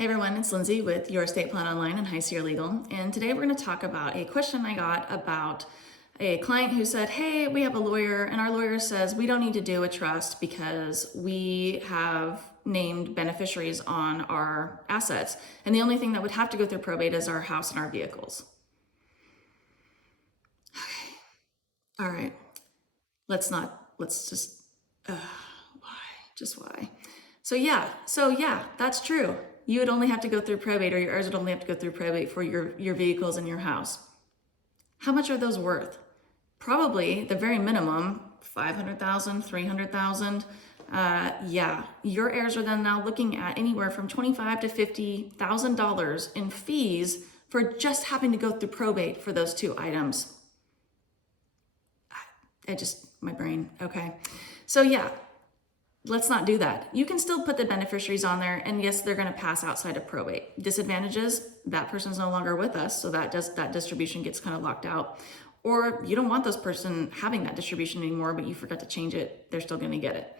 Hey everyone, it's Lindsay with Your Estate Plan Online and High Sierra Legal. And today we're going to talk about a question I got about a client who said, hey, we have a lawyer and our lawyer says we don't need to do a trust because we have named beneficiaries on our assets. And the only thing that would have to go through probate is our house and our vehicles. Okay. All right. Let's just, why? Just why? So yeah, that's true. You would only have to go through probate, or your heirs would only have to go through probate for your vehicles and your house. How much are those worth? Probably the very minimum, $500,000, $300,000. Yeah, your heirs are then now looking at anywhere from $25,000 to $50,000 in fees for just having to go through probate for those two items. My brain, okay. So yeah, let's not do that. You can still put the beneficiaries on there, and yes, they're going to pass outside of probate. Disadvantages, that person's no longer with us, so that distribution gets kind of locked out. Or you don't want this person having that distribution anymore, but you forgot to change it, they're still going to get it.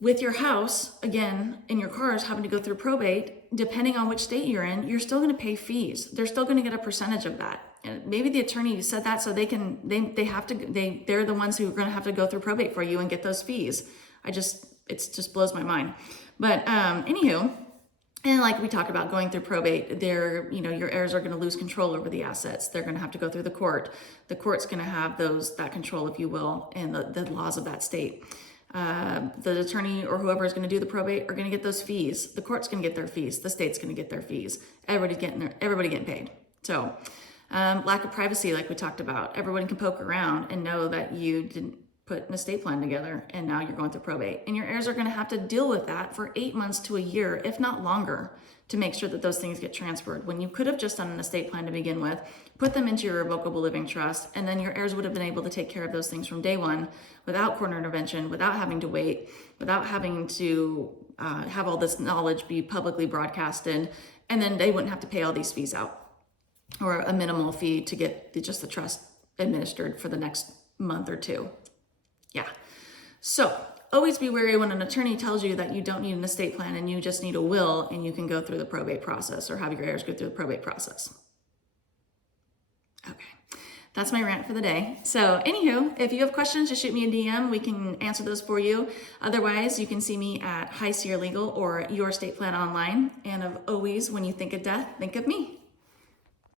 With your house, again, and your cars having to go through probate, depending on which state you're in, you're still going to pay fees. They're still going to get a percentage of that. And maybe the attorney said that so they're the ones who are going to have to go through probate for you and get those fees. It just blows my mind. But anywho, and like we talked about going through probate, your heirs are going to lose control over the assets. They're going to have to go through the court. The court's going to have that control, if you will, and the laws of that state. The attorney or whoever is going to do the probate are going to get those fees. The court's going to get their fees. The state's going to get their fees. Everybody getting paid. So lack of privacy, like we talked about. Everyone can poke around and know that you didn't put an estate plan together and now you're going through probate. And your heirs are going to have to deal with that for 8 months to a year, if not longer, to make sure that those things get transferred. When you could have just done an estate plan to begin with, put them into your revocable living trust, and then your heirs would have been able to take care of those things from day one without court intervention, without having to wait, without having to have all this knowledge be publicly broadcasted, and then they wouldn't have to pay all these fees out, or a minimal fee to get just the trust administered for the next month or two. Yeah. So always be wary when an attorney tells you that you don't need an estate plan and you just need a will and you can go through the probate process or have your heirs go through the probate process. Okay. That's my rant for the day. So anywho, if you have questions, just shoot me a DM. We can answer those for you. Otherwise, you can see me at High Sierra Legal or Your Estate Plan Online. And always, when you think of death, think of me.